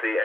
Hi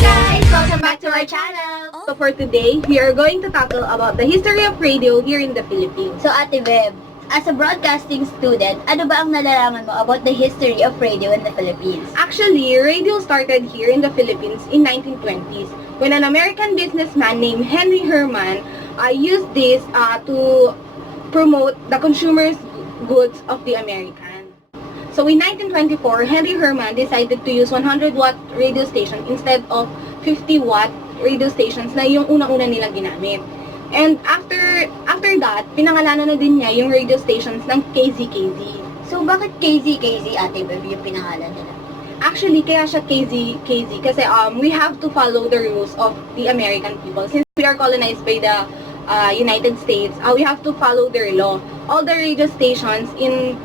guys! Welcome back to our channel! So for today, we are going to tackle about the history of radio here in the Philippines. So Ate Beb, as a broadcasting student, ano ba ang nalalaman mo about the history of radio in the Philippines? Actually, radio started here in the Philippines in 1920s when an American businessman named Henry Herman used this to promote the consumer's goods of the American. So in 1924, Henry Herman decided to use 100-watt radio station instead of 50-watt radio stations na yung unang-una nilang ginamit. And after that, pinangalanan na din niya yung radio stations ng KZKZ. So bakit KZKZ, Ate Beb, yung pinangalan nila? Actually, kaya siya KZKZ kasi we have to follow the rules of the American people. Since we are colonized by the United States, we have to follow their law. All the radio stations in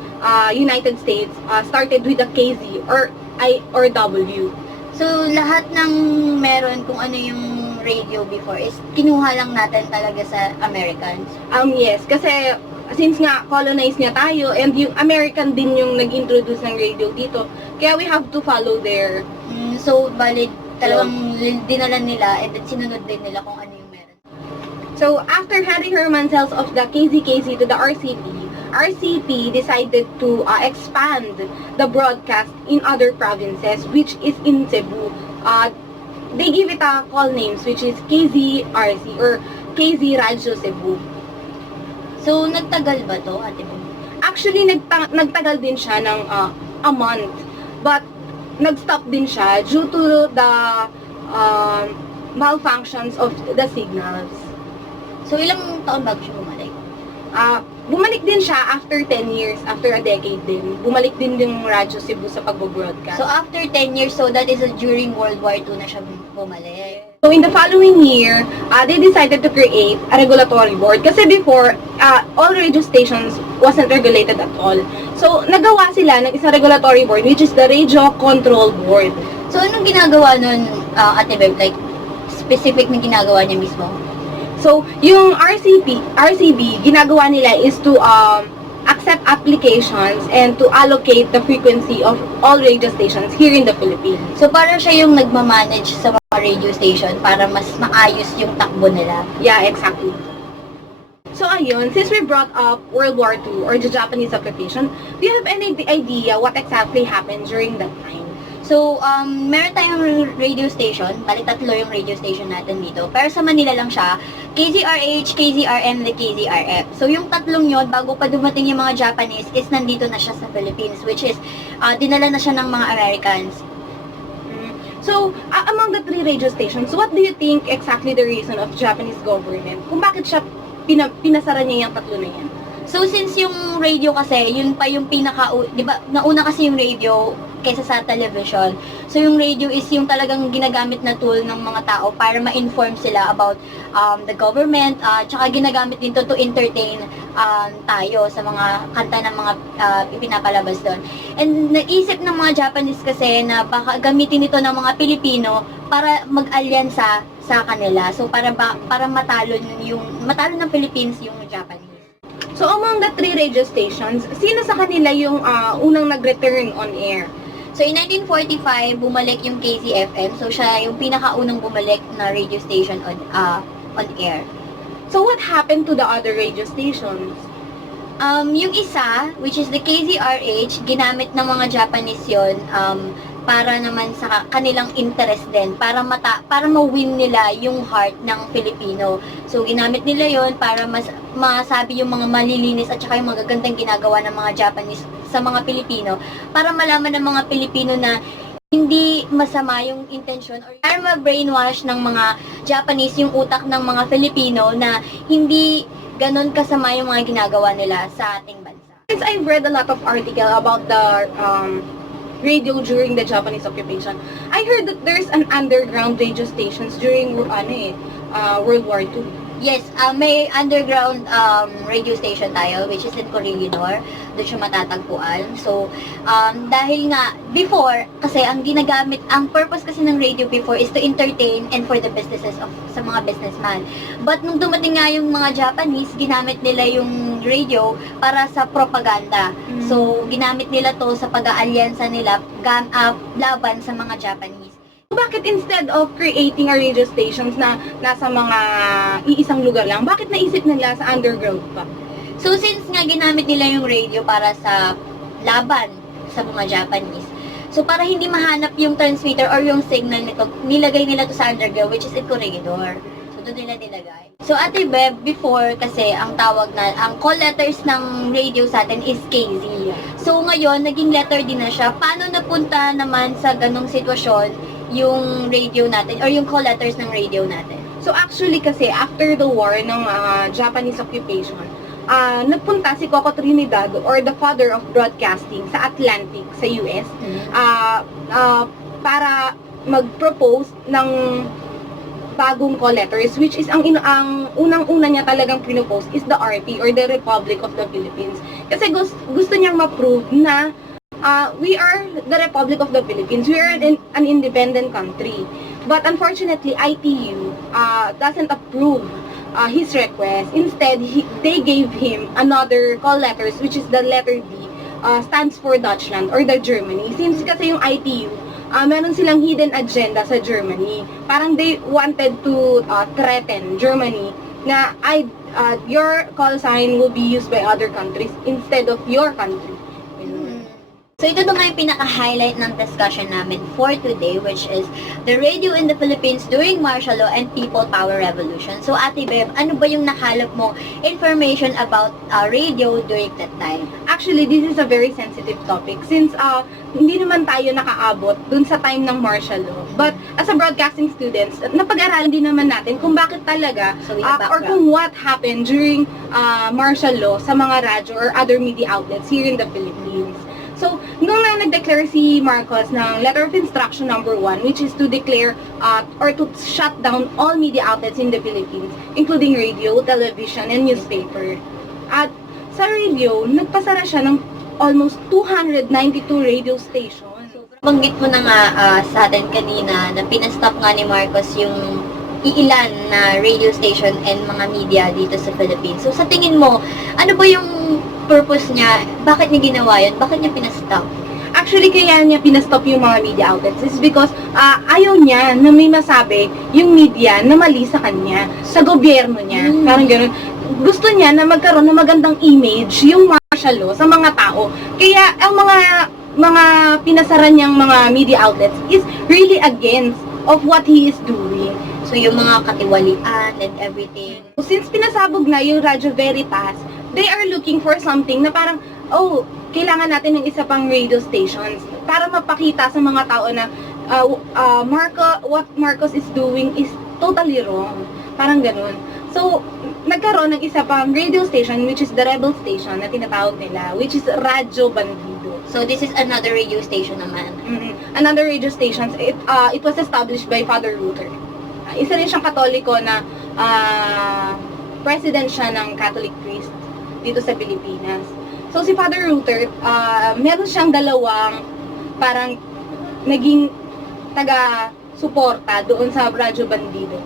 United States started with a KZ or I or W. So lahat ng meron kung ano yung radio before is kinuha lang natin talaga sa Americans? Yes, kasi since nga colonized nga tayo and yung American din yung nag-introduce ng radio dito, kaya we have to follow their So valid talagang dinala nila and then sinunod din nila kung ano yung meron. So after Henry Herman sells of the KZKZ to the RCP decided to expand the broadcast in other provinces, which is in Cebu. They give it a call names, which is KZRC or KZ Radio Cebu. So nagtagal ba to, Ate Beb? Actually, nagtagal din siya ng a month. But nag-stop din siya due to the malfunctions of the signals. So ilang taon bago siya bumalik? Bumalik din siya after 10 years, after a decade din. Bumalik din yung Radyo Cebu sa pag-broadcast. So after 10 years, so that is during World War II na siya bumalik. So in the following year, they decided to create a regulatory board. Kasi before, all radio stations wasn't regulated at all. So nagawa sila ng isang regulatory board, which is the Radio Control Board. So anong ginagawa nun, Ate Beb? Like, specific na ginagawa niya mismo? So, yung RCB, ginagawa nila is to accept applications and to allocate the frequency of all radio stations here in the Philippines. So parang siya yung nagmamanage sa mga radio station para mas maayos yung takbo nila. Yeah, exactly. So, ayun, since we brought up World War II or the Japanese occupation, do you have any idea what exactly happened during that time? So, meron tayong radio station, bali tatlo yung radio station natin dito. Pero sa Manila lang siya, KZRH, KZRM, and KZRF. So, yung tatlong yun, bago pa dumating yung mga Japanese, is nandito na siya sa Philippines, which is, dinala na siya ng mga Americans. So, among the three radio stations, what do you think exactly the reason of Japanese government? Kung bakit siya pinasara niya yung tatlo na yan? So, since yung radio kasi, yun pa yung di ba, nauna kasi yung radio kaysa sa television. So, yung radio is yung talagang ginagamit na tool ng mga tao para ma-inform sila about the government, tsaka ginagamit din to entertain tayo sa mga kanta ng mga ipinapalabas doon. And naisip ng mga Japanese kasi na baka gamitin ito ng mga Pilipino para mag-alyansa sa kanila. So, para matalo ng Philippines yung Japanese. So, among the three radio stations, sino sa kanila yung unang nag-return on air? So, in 1945, bumalik yung KZFM. So, siya yung pinakaunang bumalik na radio station on air. So, what happened to the other radio stations? Yung isa, which is the KZRH, ginamit ng mga Japanese yon para naman sa kanilang interest din, para ma-win nila yung heart ng Filipino. So, ginamit nila yon para masabi yung mga malilinis at saka yung magagandang ginagawa ng mga Japanese sa mga Pilipino para malaman ng mga Pilipino na hindi masama yung intention or para ma-brainwash ng mga Japanese yung utak ng mga Filipino na hindi ganon kasama yung mga ginagawa nila sa ating bansa. Since I've read a lot of article about the radio during the Japanese occupation, I heard that there's an underground radio stations during World War II. Yes, may underground radio station tayo, which is in Corregidor. Doon siya matatagpuan. So, dahil nga, before, kasi ang purpose kasi ng radio before is to entertain and for the businesses sa mga businessman. But nung dumating nga yung mga Japanese, ginamit nila yung radio para sa propaganda. So, ginamit nila to sa pag-aalyansa nila laban sa mga Japanese. Bakit instead of creating a radio stations na nasa mga iisang lugar lang, bakit naisip nila sa underground pa? So, since nga ginamit nila yung radio para sa laban sa mga Japanese, so para hindi mahanap yung transmitter or yung signal nito, nilagay nila to sa underground, which is in Corregidor. So, doon nila nilagay. So, Ate Beb, before kasi ang call letters ng radio sa atin is KZ. So, ngayon, naging letter din na siya. Paano napunta naman sa ganong sitwasyon yung radio natin or yung call letters ng radio natin? So actually kasi after the war ng Japanese occupation, nagpunta si Coco Trinidad or the father of broadcasting sa Atlantic sa US para mag-propose ng bagong call letters, which is ang unang-una niya talagang pinopose is the RP or the Republic of the Philippines. Kasi gusto niyang ma-prove na we are the Republic of the Philippines. We are an independent country. But unfortunately, ITU doesn't approve his request. Instead, they gave him another call letters, which is the letter D, stands for Deutschland or the Germany. Since kasi yung ITU, meron silang hidden agenda sa Germany. Parang they wanted to threaten Germany na your call sign will be used by other countries instead of your country. So ito na nga yung pinaka-highlight ng discussion namin for today, which is the radio in the Philippines during martial law and people power revolution. So Ate Beb, ano ba yung nakalap mo information about radio during that time? Actually, this is a very sensitive topic since hindi naman tayo nakaabot dun sa time ng martial law. But as a broadcasting students, napag-aralan din naman natin kung bakit talaga or kung what happened during martial law sa mga radyo or other media outlets here in the Philippines. So, nung nag-declare si Marcos ng Letter of Instruction number 1, which is to declare or to shut down all media outlets in the Philippines, including radio, television, and newspaper. At sa radio, nagpasara siya ng almost 292 radio stations. So, banggit mo na nga sa atin kanina na pinastop nga ni Marcos yung iilan na radio station and mga media dito sa Philippines. So, sa tingin mo, ano ba yung purpose niya? Bakit niya ginawa yun? Bakit niya pinastop? Actually, kaya niya pinastop yung mga media outlets is because ayaw niya na may masabi yung media na mali sa kanya, sa gobyerno niya. Parang gano'n. Gusto niya na magkaroon ng magandang image yung martial law sa mga tao. Kaya ang mga pinasara niyang mga media outlets is really against of what he is doing. So, yung mga katiwalian and everything. Since pinasabog na yung Radyo Veritas, they are looking for something na parang, kailangan natin ng isa pang radio stations para mapakita sa mga tao na what Marcos is doing is totally wrong. Parang ganun. So, nagkaroon ng isa pang radio station, which is the Rebel Station na tinatawag nila, which is Radyo Bandido. So, this is another radio station naman. Another radio station, it was established by Father Luther. Isa rin siyang Katoliko na president siya ng Catholic priest dito sa Pilipinas. So, si Father Luther, meron siyang dalawang parang naging taga-suporta doon sa Radyo Bandido.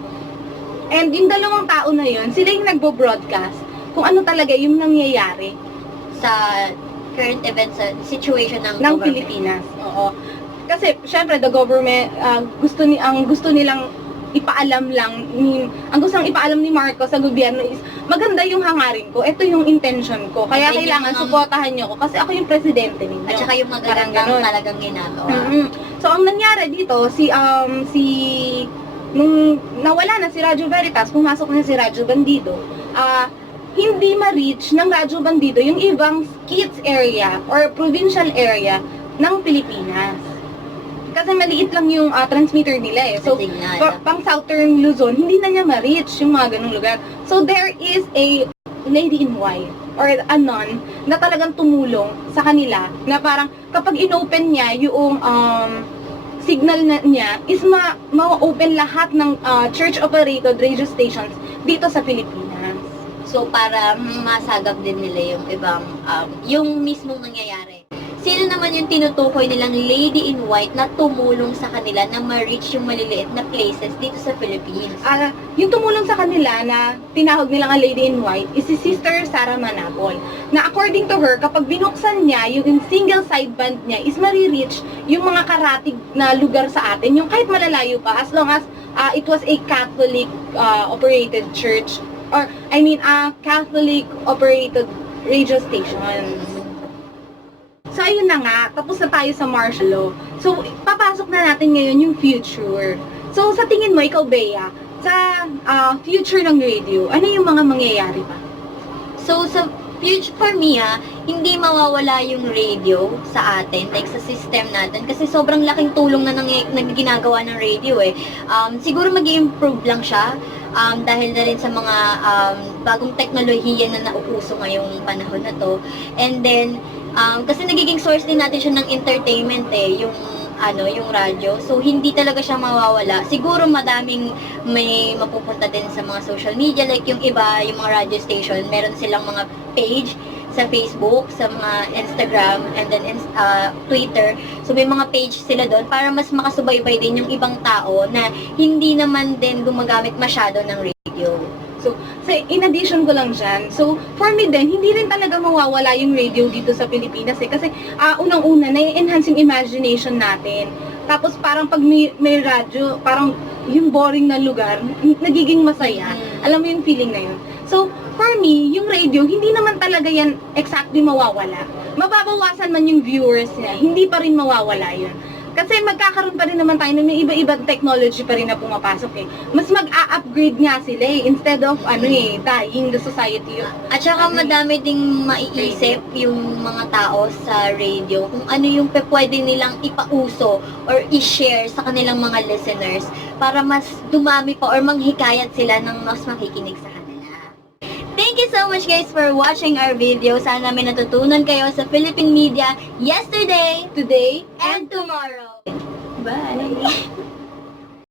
And yung dalawang tao na yun, sila yung nagbo-broadcast kung ano talaga yung nangyayari sa current events, situation ng Pilipinas. Oo. Kasi, syempre, the government, gusto nilang ipaalam lang ang gustong ipaalam ni Marcos sa gobyerno is maganda yung hangarin ko, ito yung intention ko, kaya kailangan suportahan niyo ko kasi ako yung presidente ninyo. At saka yung magagandang talagang ginagawa. So ang nangyari dito, nung nawala na si Radyo Veritas, pumasok na si Radyo Bandido, hindi ma-reach ng Radyo Bandido yung ibang kids area or provincial area ng Pilipinas. Kasi maliit lang yung transmitter nila eh. So, Signal. pang Southern Luzon, hindi na niya ma-reach yung mga ganung lugar. So, there is a lady in white or a nun na talagang tumulong sa kanila na parang kapag inopen niya yung signal niya is ma-open lahat ng church-operated radio stations dito sa Pilipinas. So, para masagap din nila yung ibang, yung mismong nangyayari. Sino naman yung tinutukoy nilang lady in white na tumulong sa kanila na ma-reach yung maliliit na places dito sa Philippines? Yung tumulong sa kanila na tinawag nilang a lady in white is si Sister Sarah Manapol. Na according to her, kapag binuksan niya, yung single sideband niya is marireach yung mga karatig na lugar sa atin, yung kahit malalayo pa, as long as it was a Catholic operated church, or I mean, a Catholic operated radio station. So, ayun na nga. Tapos na tayo sa martial law. So, papasok na natin ngayon yung future. So, sa tingin mo, ikaw, Bea, sa future ng radio, ano yung mga mangyayari pa? So, sa future, for me hindi mawawala yung radio sa atin, like sa system natin, kasi sobrang laking tulong na ginagawa ng radio eh. Siguro mag-improve lang siya, dahil na rin sa mga bagong teknolohiya na nauuso ngayong panahon na to. And then, kasi nagiging source din natin siya ng entertainment eh, yung radyo. So, hindi talaga siya mawawala. Siguro madaming may mapupunta din sa mga social media, like yung iba, yung mga radio station, meron silang mga page sa Facebook, sa mga Instagram, and then Twitter. So, may mga page sila doon para mas makasubaybay din yung ibang tao na hindi naman din gumagamit masyado ng radio. So, in addition ko lang dyan, so, for me din, hindi rin talaga mawawala yung radio dito sa Pilipinas eh. Kasi, unang-una, na-enhance yung imagination natin. Tapos, parang pag may radyo, parang yung boring na lugar, nagiging masaya. Alam mo yung feeling na yun. So, for me, yung radio, hindi naman talaga yan exactly mawawala. Mababawasan man yung viewers niya, hindi pa rin mawawala yun. Kasi magkakaroon pa rin naman tayo ng iba-ibang technology pa rin na pumapasok eh. Mas mag-a-upgrade nga sila eh, instead of dying the society. At saka madami ding maiisip yung mga tao sa radio kung ano yung pwede nilang ipauso or i-share sa kanilang mga listeners para mas dumami pa or manghikayat sila ng mas makikinig sa kanila. Thank you so much guys for watching our video. Sana may natutunan kayo sa Philippine media yesterday, Today, and tomorrow. Bye!